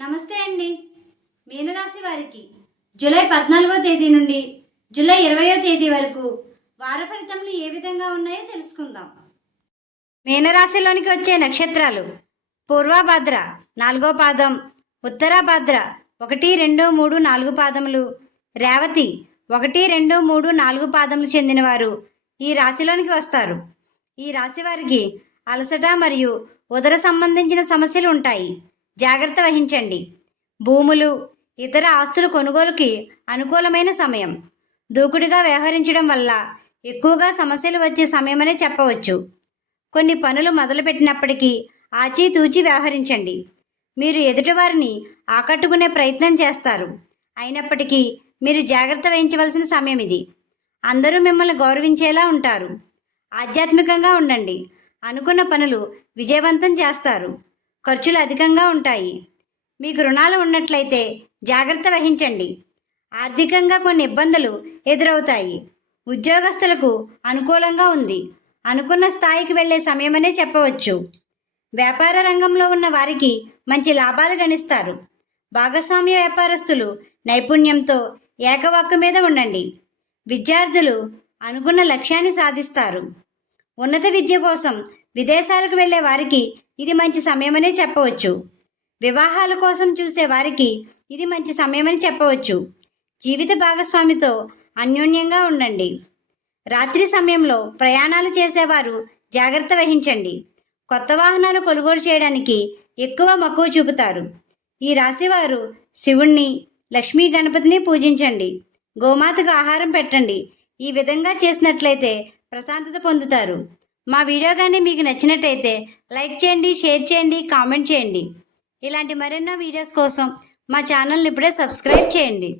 నమస్తే అండి. మీనరాశి వారికి జూలై 14వ తేదీ నుండి జూలై 20వ తేదీ వరకు వార ఫలితములు ఏ విధంగా ఉన్నాయో తెలుసుకుందాం. మీనరాశిలోనికి వచ్చే నక్షత్రాలు: పూర్వభద్ర 4వ పాదం, ఉత్తరాభద్ర 1, 2, 3, 4 పాదములు, రేవతి 1, 2, 3, 4 పాదములు చెందినవారు ఈ రాశిలోనికి వస్తారు. ఈ రాశి వారికి అలసట మరియు ఉదర సంబంధించిన సమస్యలు ఉంటాయి. జాగ్రత్త వహించండి. భూములు, ఇతర ఆస్తుల కొనుగోలుకి అనుకూలమైన సమయం. దూకుడుగా వ్యవహరించడం వల్ల ఎక్కువగా సమస్యలు వచ్చే సమయమనే చెప్పవచ్చు. కొన్ని పనులు మొదలుపెట్టినప్పటికీ ఆచితూచి వ్యవహరించండి. మీరు ఎదుటివారిని ఆకట్టుకునే ప్రయత్నం చేస్తారు. అయినప్పటికీ మీరు జాగ్రత్త వహించవలసిన సమయం ఇది. అందరూ మిమ్మల్ని గౌరవించేలా ఉంటారు. ఆధ్యాత్మికంగా ఉండండి. అనుకున్న పనులు విజయవంతం చేస్తారు. ఖర్చులు అధికంగా ఉంటాయి. మీకు రుణాలు ఉన్నట్లయితే జాగ్రత్త వహించండి. ఆర్థికంగా కొన్ని ఇబ్బందులు ఎదురవుతాయి. ఉద్యోగస్తులకు అనుకూలంగా ఉంది. అనుకున్న స్థాయికి వెళ్ళే సమయమనే చెప్పవచ్చు. వ్యాపార రంగంలో ఉన్న వారికి మంచి లాభాలు గణిస్తారు. భాగస్వామ్య వ్యాపారస్తులు నైపుణ్యంతో ఏకవాక్కు మీద ఉండండి. విద్యార్థులు అనుకున్న లక్ష్యాన్ని సాధిస్తారు. ఉన్నత విద్య కోసం విదేశాలకు వెళ్ళే వారికి ఇది మంచి సమయమనే చెప్పవచ్చు. వివాహాల కోసం చూసే వారికి ఇది మంచి సమయమని చెప్పవచ్చు. జీవిత భాగస్వామితో అన్యోన్యంగా ఉండండి. రాత్రి సమయంలో ప్రయాణాలు చేసేవారు జాగ్రత్త వహించండి. కొత్త వాహనాలు కొనుగోలు చేయడానికి ఎక్కువ మక్కువ చూపుతారు. ఈ రాశివారు శివుణ్ణి, లక్ష్మీ గణపతిని పూజించండి. గోమాతకు ఆహారం పెట్టండి. ఈ విధంగా చేసినట్లయితే ప్రశాంతత పొందుతారు. మా వీడియో కానీ మీకు నచ్చినట్టయితే లైక్ చేయండి, షేర్ చేయండి, కామెంట్ చేయండి. ఇలాంటి మరెన్నో వీడియోస్ కోసం మా ఛానల్ని ఇప్పుడే సబ్స్క్రైబ్ చేయండి.